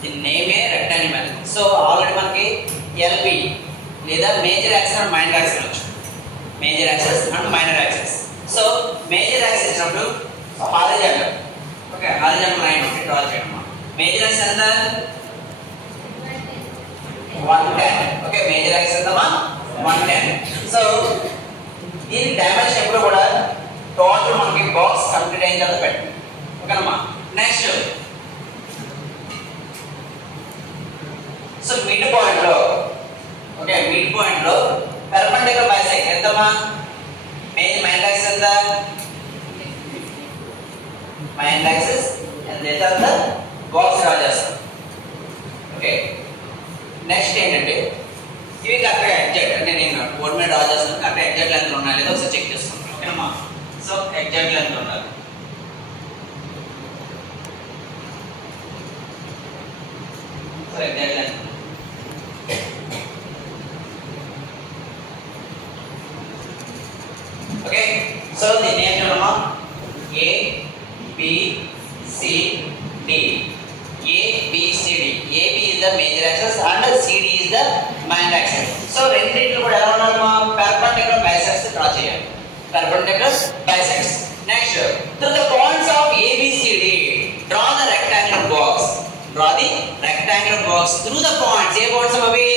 దీని నేమే rectangle mathematics. So already మనకి ఎల్బి లేదా major axis and minor axis వచ్చు. Major axis and minor axis. So major axis ఇచ్చినప్పుడు హారిజాంటల్, ఓకే, హారిజాంటల్ లైన్ ఒకటి draw చేయడం. మేజర్ యాక్సిస్ ఎంత 110, ఓకే, మేజర్ యాక్సిస్ ఎంతమా 110. సో దీని డైమెన్షన్ ఎప్పుడు కూడా టోటల్ మనకి బాక్స్ కంప్లీట్ అయిన తర్వాత పెట్టండి, ఓకేనమ్మా. నెక్స్ట్ సో మిడ్ పాయింట్ లో, ఓకే, మిడ్ పాయింట్ లో పెర్పెండిక్యులర్ బైసెక్టర్ ఎంతమా మైనర్ యాక్సిస్ ఎంత మైనర్ యాక్సిస్ ఎంత బాక్స్ డ్రా చేస్తాం, ఓకే. నెక్స్ట్ ఏంటంటే ఇవి కరెక్ట్గా ఎగ్జాక్ట్ అంటే నేను బోర్డు మీద డ్రా చేస్తాను, కరెక్ట్ ఎగ్జాక్ట్ లెంత్ ఉన్నాయి లేదో ఒకసారి చెక్ చేస్తాను, ఓకేనమ్మా. సో ఎగ్జాక్ట్ లెంత్ ఉండాలి. So exact length okay. So దీన్ని ఏం చూడమ్మా A B C D. A B C D. AB is the major axis and CD is the minor axis. So రెండిట్లో కూడా ఎలా ఉండాలమ్మా perpendicular bisects డ్రా చేయాలి. Perpendicular bisects. Next, through the points of ABCD, draw the rectangular box. Draw the rectangular box through the points. A points అవి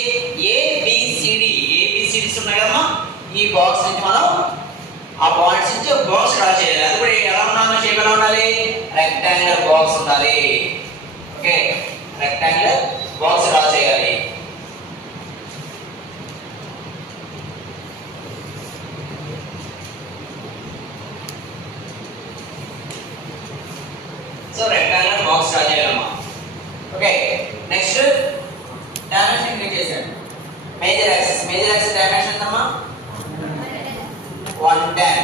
ABCD. ABCDs ఉన్నాయి కదమ్మా. ఈ box నుంచి మనం ఆ పాయింట్స్ నుంచి బాక్స్ డ్రా చేయాలి. అది కూడా ఎలా ఉండాలి, షేప్ ఎలా ఉండాలి, రెక్టాంగులర్ బాక్స్ ఉండాలి, ఓకే. రెక్టాంగులర్ బాక్స్ డ్రా చేయాలి. సో రెక్టాంగులర్ బాక్స్ డ్రా చేయాలమ్మా, ఓకే. నెక్స్ట్ డైమెన్షన్ ఇంక్రీజ్ చేశాను. మేజర్ యాక్సిస్ డైమెన్షన్ ఎంతమ్మా 110.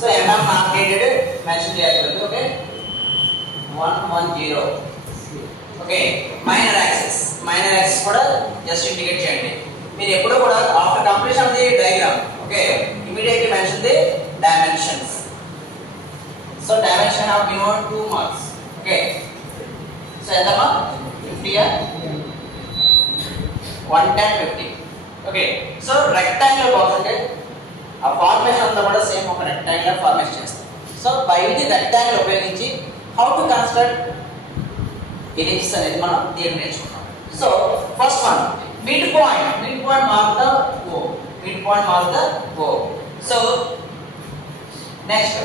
సో mm మార్క్ చేయండి, మెన్షన్ చేయాలి, ఓకే. 110, ఓకే. మైనర్ యాక్సిస్ కూడా జస్ట్ ఇండికేట్ చేయండి. మీరు ఎప్పుడు కూడా after completion of the diagram, okay, immediately mention the dimensions. So dimension have given 2 marks, okay. So ఎంతమ్మా 50 110 50, ఓకే. సో రెక్టాంగులర్ బాక్స్ అంటే ఆ ఫార్మేషన్ అంతా కూడా సేమ్ ఒక రెక్టాంగులర్ ఫార్మేషన్ చేస్తాం. సో బై ది రెక్టాంగిల్ ఉపయోగించి హౌ టు కన్స్ట్రక్ట్ ఎలిప్స్ అనేది మనం దీన్ని నేర్చుకున్నాం. So first one mid point mark the O. So next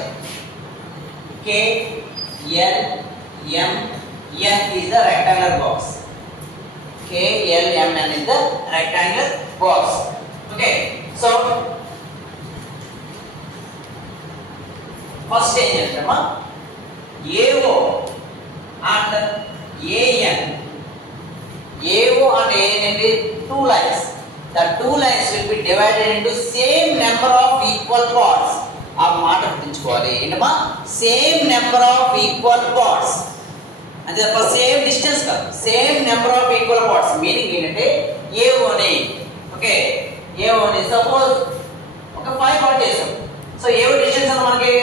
K L M N is the rectangular box. K L M N is the rectangular box, okay. So first ఏం చేస్తామా AO and AN. AO and AN అంటే 2 lines. The 2 lines will be divided into same number of equal parts. ఆ మాట గుర్తుంచుకోవాలి ఏంటమ్మా, same number of equal parts అంటే తప్ప same distance కాదు, same number of equal parts. Meaning ఏంటంటే AOని, okay, AOని suppose ఒక 5 పార్ట్ చేసాం. సో AO డిస్టెన్స్ అంటే మనకి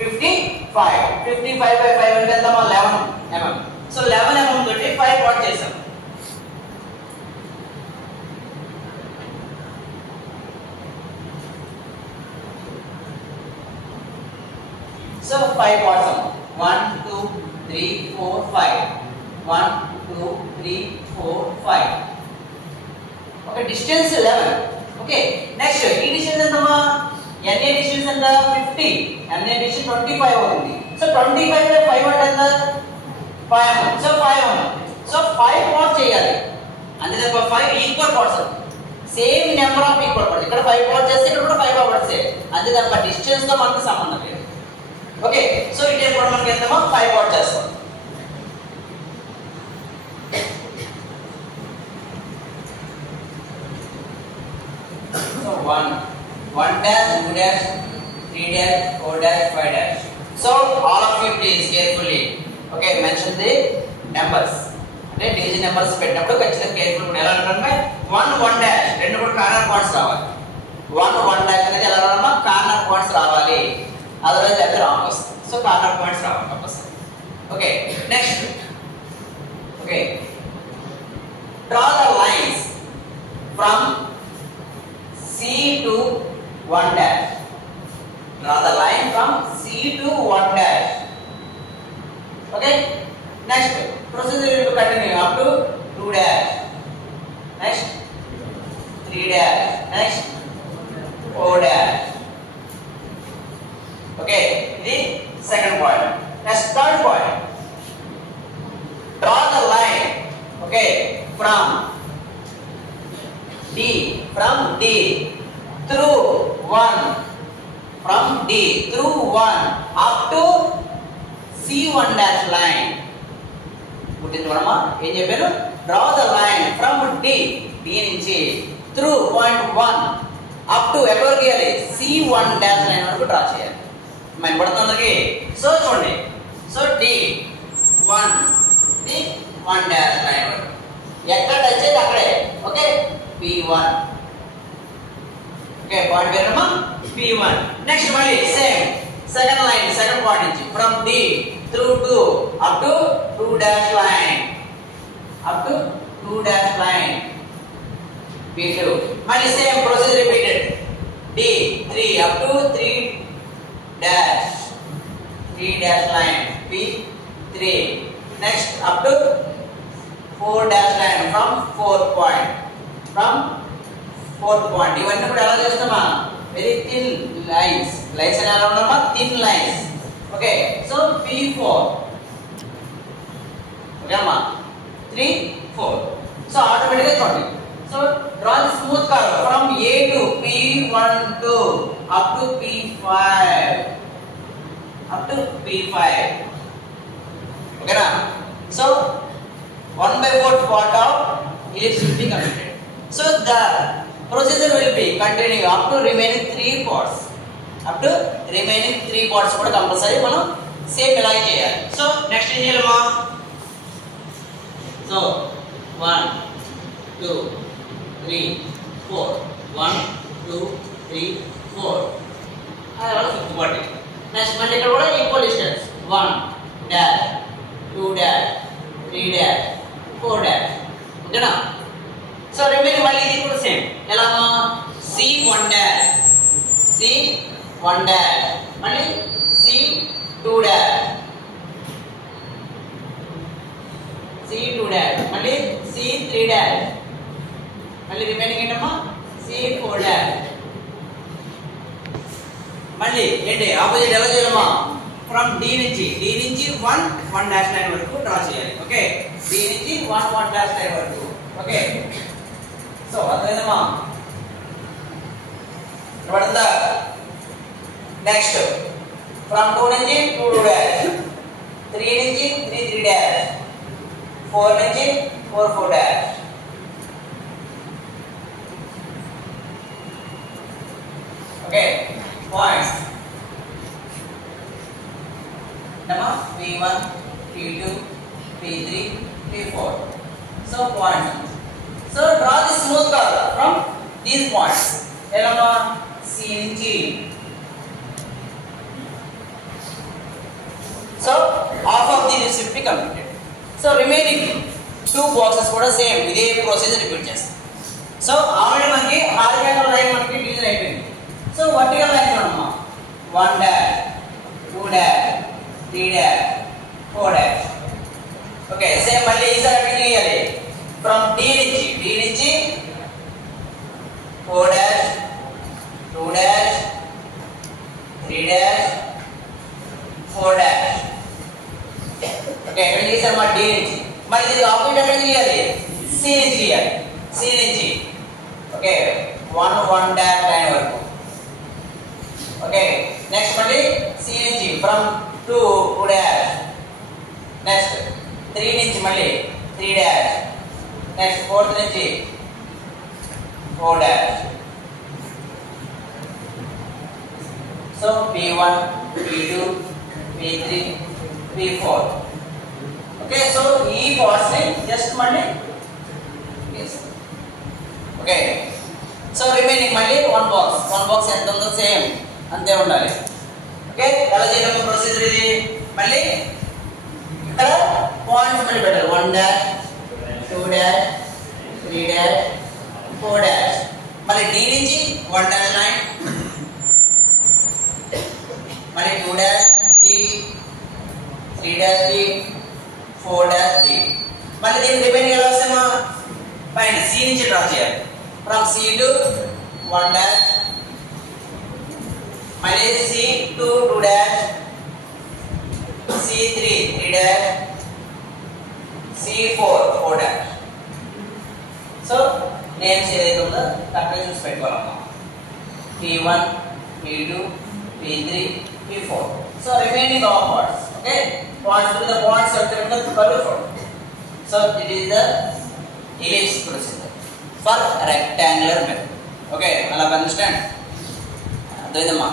55 by 5 అంటే ఎంతమ్మా 11 mm. సో 11 mm తోటి 5 పార్ట్ చేసాం. సో 5 పార్ట్స్ అమ్మా 1 2 3 4 5 1 2 3 4 5, ఓకే. Distance 11, okay. నెక్స్ట్ ఈ డిస్టెన్స్ ఎంతమ్మా NA డిస్టెన్స్ ఎంత 50, NA డిస్టెన్స్ 25 అవుతుంది. సో 25 by 5 అంటే ఎంత 5 mm. So 5 mm. So 5 parts చేయాలి అంతే తప్ప 5 equal parts, same number of equal parts. ఇక్కడ 5 పార్ట్స్ చేస్తే ఇక్కడ కూడా 5 పార్ట్స్ అంతే తప్ప డిస్టెన్స్ తో మనకు సంబంధం లేదు, ఓకే. సో ఇటే కూడా మనకి ఎంతమో 5 పార్ట్స్ చేస్తాం. So 1 dash 2 dash 3 dash 4 dash 5 dash. So all of you please carefully, okay, mention the numbers. అంటే డివిజన్ నెంబర్స్ పెట్టినప్పుడు ఖచ్చితంగా కేర్ఫుల్ గా ఎలా అంటే 1 dash రెండు కూడా కార్నర్ పాయింట్స్ రావాలి. 1 dash అనేది ఎలా రావాలమ్మా కార్నర్ పాయింట్స్ రావాలి, అదర్వైజ్ అయితే రాంగ్ వస్తుంది. సో కార్నర్ పాయింట్స్ రావాలి compulsory, okay. Next, okay, draw the lines from C to 1 dash. Draw the line from C to 1 dash. Okay. Next procedure will continue up to 2 dash. Next 3 dash. Next 4 dash. Okay. The second point. Next third point. Draw the line. Okay. From D through 1. From D through 1 up to C1 dash line. గుర్తించమా ఏం చెప్పారు? Draw the line from D నుంచి through point 1 up to ఎక్కడ గీయాలి? C1 dash line వరకు draw చేయాలి. మనం పడుతుందకి సో చూడండి. సో D1 డాష్ లైన్ వరకు ఎక్కడ టచ్ అయితే అక్కడే. Okay P1. ఓకే పాయింట్ పేరుమా P1. నెక్స్ట్ మళ్ళీ same second line second point నుంచి from D through 2 up to 2 dash line. Up to 2 dash line. P2. Mali same process repeated. D3 up to 3 dash. 3 dash line. P3. Next up to 4 dash line from 4th point. From 4th point. ఇవన్నీ కూడా ఎలా చేస్తామా? Very thin lines. Lines అని ఎలా ఉన్నామా? Thin lines. Okay, so P4. Okay, ma. 3, 4. So automatically చూడండి. So draw the smooth curve from A to P12 up to P5. Up to P5. Okay, na? So 1/4 part of ellipse will be completed. So the procedure will be continuing up to remaining 3 parts. Up to remaining 3 parts కూడా compulsory మనం same ఇలాగే చేయాలి. So next ఏం చేయాలమ్మా? So 1 2 3 4 1 2 3 4 అలా fifth part. Next మళ్ళీ ఇక్కడ కూడా equal distance 1 dash 2 dash 3 dash 4 dash. ఓకేనా? సో రిమైనింగ్ మళ్ళీ ఇది కూడా same. ఎలామా? C1 dash C1 dash మళ్ళీ C2 dash C2 dash మళ్ళీ C3 dash మళ్ళీ రిమైనింగ్ ఏంటమ్మా? C4 dash. మళ్ళీ ఏంటి ఆపోజిట్ ఎలా చేయాలమ్మా? ఫ్రమ్ D నుంచి 1 dash లైన్ వరకు డ్రా చేయాలి. ఓకే D నుంచి 1 dash లైన్ వరకు. ఓకే సో అర్థమైందమ్మా? పడుతుందా? నెక్స్ట్ ఫ్రమ్ 2 నుంచి 2 dash 3 నుంచి 3 dash 4 నుంచి 4 dash. ఓకే పాయింట్స్ నమా P1 P2 P3 P4. So points. So draw the smooth curve from these points. ఎలా? C నుంచి so half of the ellipse will be completed. So remaining 2 boxes కూడా same ఇదే procedure repeat చేస్తాం. So already మనకి horizontal line మనకి design అయిపోయింది. So vertical line చూడమ్మా 1 dash 2 dash 3 dash 4 dash. Okay same మళ్ళీ ఈసారి అట్లా చేయాలి. ఫ్రమ్ D నుంచి 4 dash 2 dash 3 dash 4 dash. Okay ఎక్కడ చేసాం? మా D నుంచి. మరి ఇది ఆపోజిట్ ఎక్కడ చేయాలి? C నుంచి చేయాలి. C నుంచి ఓకే 1 dash లైన్ వరకు. ఓకే నెక్స్ట్ మళ్ళీ C నుంచి ఫ్రమ్ 2 dash. నెక్స్ట్ 3 నుంచి మళ్ళీ 3 dash. నెక్స్ట్ 4th నుంచి 4 dash. So P1 P2 P3 P4. Okay so ఈ పార్ట్స్ ని జస్ట్ మళ్ళీ ఓకే సో రిమైనింగ్ మళ్ళీ 1 బాక్స్ ఎంత ఉందో సేమ్ అంతే ఉండాలి. ఓకే ఎలా చేయడం ప్రొసీజర్ ఇది? మళ్ళీ ఇక్కడ పాయింట్స్ మళ్ళీ పెట్టాలి 1 dash 2 dash 3 dash 4 dash మళ్ళీ D నుంచి 1 dash line మళ్ళీ 2 dash D 3 dash D 4 dash D మళ్ళీ దీని రిమైనింగ్ ఎలా వస్తామా పైన C నుంచి డ్రా చేయాలి ఫ్రమ్ C to 1 dash మళ్ళీ C to 2 dash C3 3 dash C4 4 dash so names ఏదైతే ఉందో కరెక్ట్గా చూసి పెట్టుకోవాలమ్మా P1 P2 P3 P4 so remaining of parts okay parts to the parts of the curve so it is the ellipse procedure for rectangular method okay all understand అర్థమైందమ్మా